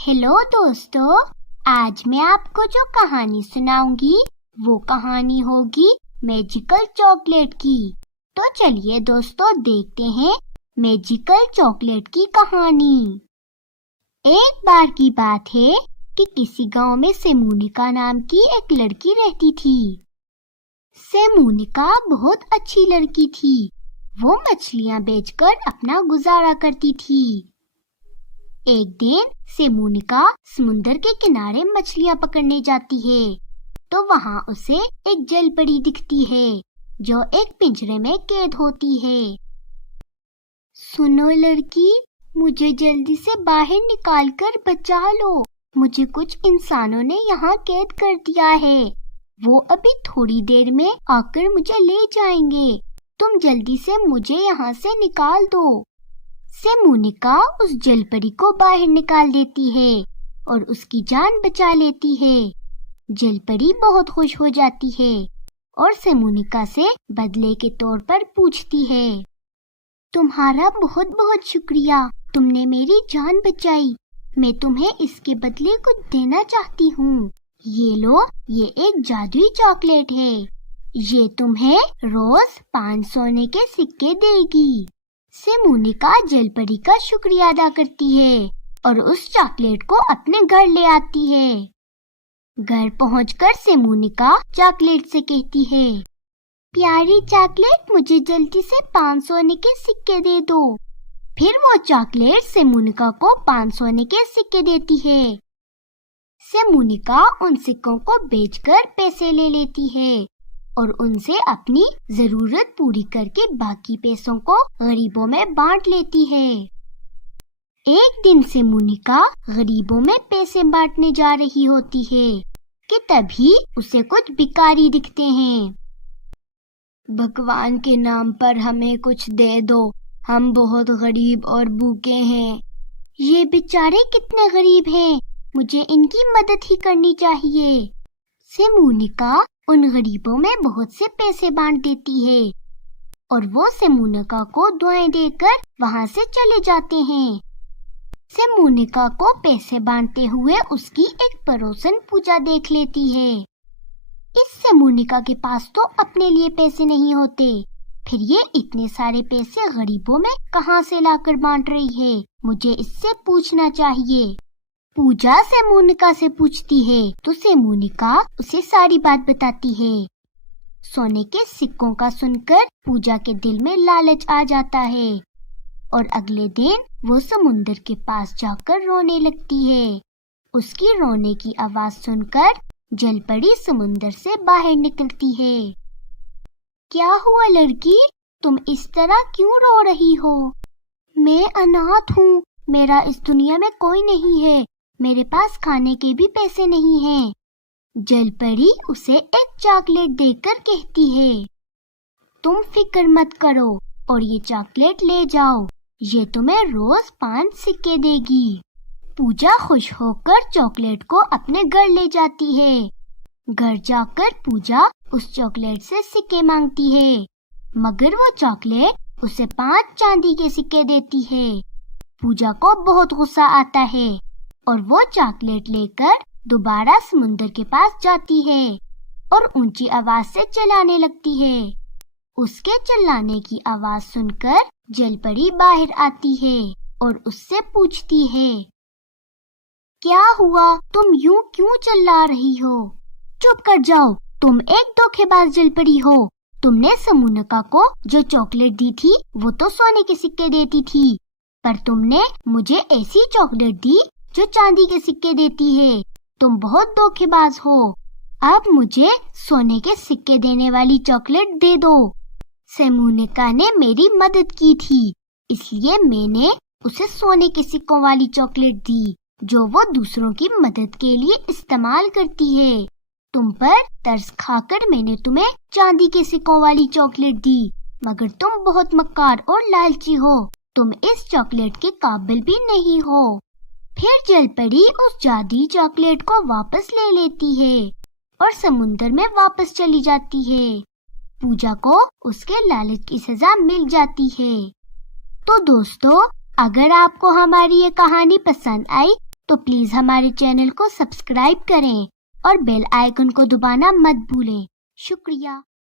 Hello दोस्तों, आज मैं आपको जो कहानी सुनाऊंगी वो कहानी होगी मैजिकल चॉकलेट की। तो चलिए दोस्तों देखते हैं मैजिकल चॉकलेट की कहानी। एक बार की बात है कि किसी गांव में सेमोनिका नाम की एक लड़की रहती थी। सेमोनिका बहुत अच्छी लड़की थी। वो मछलियां बेचकर अपना गुजारा करती थी। एक दिन सेमोनिका समुंदर के किनारे मछलियां पकड़ने जाती है तो वहां उसे एक जलपरी दिखती है जो एक पिंजरे में कैद होती है। सुनो लड़की, मुझे जल्दी से बाहर निकाल कर बचा लो। मुझे कुछ इंसानों ने यहाँ कैद कर दिया है। वो अभी थोड़ी देर में आकर मुझे ले जाएंगे। तुम जल्दी से मुझे यहाँ से निकाल दो। सेमोनिका उस जलपरी को बाहर निकाल देती है और उसकी जान बचा लेती है। जलपरी बहुत खुश हो जाती है और सेमोनिका से बदले के तौर पर पूछती है, तुम्हारा बहुत बहुत शुक्रिया, तुमने मेरी जान बचाई। मैं तुम्हें इसके बदले कुछ देना चाहती हूँ। ये लो, ये एक जादुई चॉकलेट है। ये तुम्हें रोज 5 सोने के सिक्के देगी। सेमोनिका जलपरी का शुक्रिया अदा करती है और उस चॉकलेट को अपने घर ले आती है। घर पहुंचकर सेमोनिका चॉकलेट से कहती है, प्यारी चॉकलेट, मुझे जल्दी से 5 सोने के सिक्के दे दो। फिर वो चॉकलेट सेमोनिका को 5 सोने के सिक्के देती है। सेमोनिका उन सिक्कों को बेचकर पैसे ले लेती है और उनसे अपनी जरूरत पूरी करके बाकी पैसों को गरीबों में बांट लेती है। एक दिन सेमोनिका गरीबों में पैसे बांटने जा रही होती है कि तभी उसे कुछ भिखारी दिखते हैं। भगवान के नाम पर हमें कुछ दे दो, हम बहुत गरीब और भूखे हैं। ये बेचारे कितने गरीब हैं, मुझे इनकी मदद ही करनी चाहिए। सेमोनिका उन गरीबों में बहुत से पैसे बांट देती है और वो सेमोनिका को दुआएं देकर वहाँ से चले जाते हैं। सेमोनिका को पैसे बांटते हुए उसकी एक पड़ोसन पूजा देख लेती है। इस सेमोनिका के पास तो अपने लिए पैसे नहीं होते, फिर ये इतने सारे पैसे गरीबों में कहाँ से लाकर बांट रही है, मुझे इससे पूछना चाहिए। पूजा सेमोनिका से पूछती है तो सेमोनिका उसे सारी बात बताती है। सोने के सिक्कों का सुनकर पूजा के दिल में लालच आ जाता है और अगले दिन वो समुंदर के पास जाकर रोने लगती है। उसकी रोने की आवाज सुनकर जलपरी समुंदर से बाहर निकलती है। क्या हुआ लड़की, तुम इस तरह क्यों रो रही हो? मैं अनाथ हूँ, मेरा इस दुनिया में कोई नहीं है, मेरे पास खाने के भी पैसे नहीं हैं। जलपरी उसे एक चॉकलेट देकर कहती है, तुम फिक्र मत करो और ये चॉकलेट ले जाओ, ये तुम्हें रोज 5 सिक्के देगी। पूजा खुश होकर चॉकलेट को अपने घर ले जाती है। घर जाकर पूजा उस चॉकलेट से सिक्के मांगती है, मगर वो चॉकलेट उसे 5 चांदी के सिक्के देती है। पूजा को बहुत गुस्सा आता है और वो चॉकलेट लेकर दोबारा समुंदर के पास जाती है और ऊंची आवाज से चिल्लाने लगती है। उसके चिल्लाने की आवाज सुनकर जलपरी बाहर आती है और उससे पूछती है, क्या हुआ, तुम यूं क्यों चिल्ला रही हो? चुप कर जाओ, तुम एक धोखेबाज जलपरी हो। तुमने सेमोनिका को जो चॉकलेट दी थी वो तो सोने के सिक्के देती थी, पर तुमने मुझे ऐसी चॉकलेट दी जो चांदी के सिक्के देती है। तुम बहुत धोखेबाज हो। अब मुझे सोने के सिक्के देने वाली चॉकलेट दे दो। सेमोनिका ने मेरी मदद की थी, इसलिए मैंने उसे सोने के सिक्कों वाली चॉकलेट दी जो वो दूसरों की मदद के लिए इस्तेमाल करती है। तुम पर तरस खाकर मैंने तुम्हें चांदी के सिक्कों वाली चॉकलेट दी, मगर तुम बहुत मक्कार और लालची हो। तुम इस चॉकलेट के काबिल भी नहीं हो। फिर जलपरी उस जादुई चॉकलेट को वापस ले लेती है और समुंदर में वापस चली जाती है। पूजा को उसके लालच की सजा मिल जाती है। तो दोस्तों, अगर आपको हमारी ये कहानी पसंद आई تو پلیز ہمارے چینل کو سبسکرائب کریں اور بیل آئیکن کو دبانا مت بھولیں۔ شکریہ۔